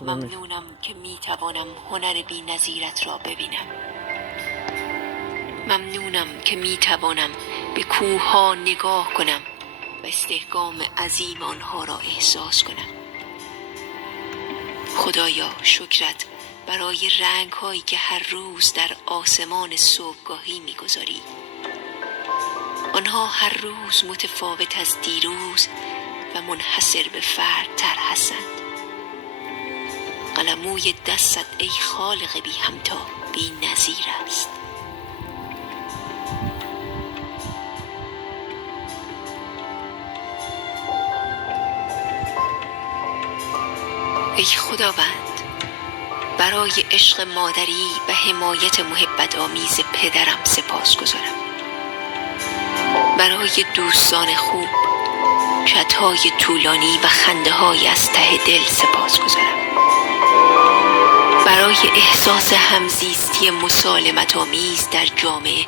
ممنونم که می توانم هنر بی نظیرت را ببینم. ممنونم که می توانم به کوه‌ها نگاه کنم و استحکام عظیم آنها را احساس کنم. خدایا شکرت برای رنگ‌هایی که هر روز در آسمان صبحگاهی می‌گذاری. آنها هر روز متفاوت از دیروز و منحصر به فردتر هستند. قلموی دستت ای خالق بی همتا بی نظیر است. ای خداوند، برای عشق مادری و حمایت محبت آمیز پدرم سپاس گذارم. برای دوستان خوب، چت‌های طولانی و خنده‌های از ته دل سپاس گذارم. برای احساس همزیستی مسالمت آمیز در جامعه